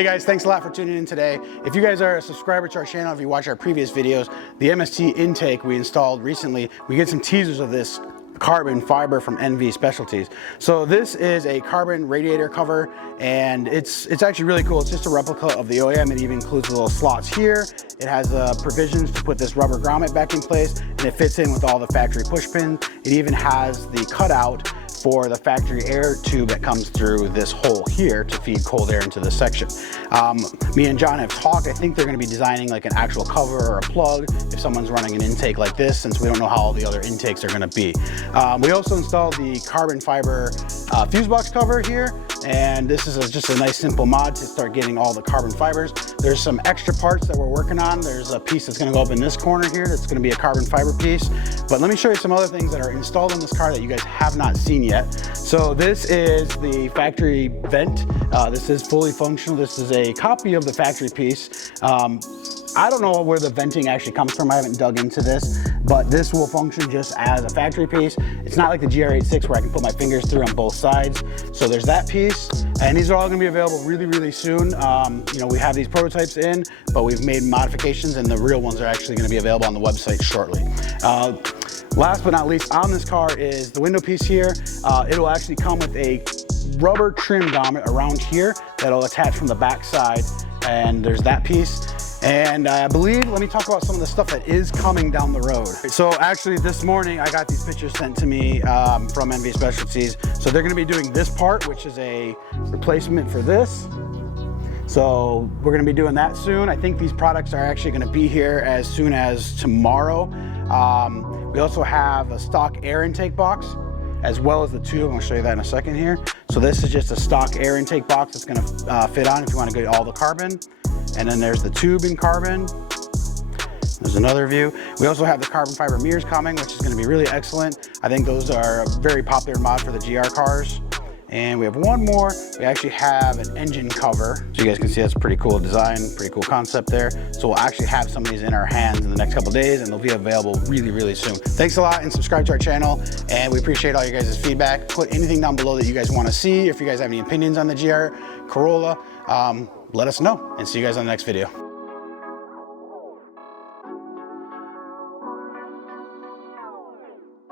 Hey guys, thanks a lot for tuning in today. If you guys are a subscriber to our channel, if you watch our previous videos, the MST intake we installed recently, we get some teasers of this carbon fiber from NV Specialties. So this is a carbon radiator cover, and it's actually really cool. It's just a replica of the OEM. It even includes little slots here. It has provisions to put this rubber grommet back in place, and it fits in with all the factory push pins. It even has the cutout for the factory air tube that comes through this hole here to feed cold air into this section. Me and John have talked. I think they're going to be designing like an actual cover or a plug if someone's running an intake like this, since we don't know how all the other intakes are going to be. We also installed the carbon fiber fuse box cover here, and this is just a nice simple mod to start getting all the carbon fibers. There's some extra parts that we're working on. There's a piece that's going to go up in this corner here that's going to be a carbon fiber piece. But let me show you some other things that are installed in this car that you guys have not seen yet. So this is the factory vent. This is fully functional. This is a copy of the factory piece. I don't know where the venting actually comes from. I haven't dug into this, but this will function just as a factory piece. It's not like the GR86 where I can put my fingers through on both sides. So there's that piece, and these are all going to be available really soon. You know, we have these prototypes in, but we've made modifications, and the real ones are actually going to be available on the website shortly. Last but not least on this car is the window piece here. It'll actually come with a rubber trim grommet around here that'll attach from the back side, and there's that piece. And I believe, let me talk about some of the stuff that is coming down the road. So actually this morning I got these pictures sent to me from NV Specialties. So they're going to be doing this part, which is a replacement for this. So we're going to be doing that soon. I think these products are actually going to be here as soon as tomorrow. We also have a stock air intake box, as well as the tube. I'm going to show you that in a second here. So this is just a stock air intake box that's going to fit on if you want to get all the carbon. And then there's the tube in carbon. There's another view. We also have the carbon fiber mirrors coming, which is going to be really excellent. I think those are a very popular mod for the GR cars. And we have one more. We actually have an engine cover. So you guys can see that's a pretty cool design, pretty cool concept there. So we'll actually have some of these in our hands in the next couple days, and they'll be available really soon. Thanks a lot, and subscribe to our channel. And we appreciate all you guys' feedback. Put anything down below that you guys want to see. If you guys have any opinions on the GR Corolla, let us know, and see you guys on the next video.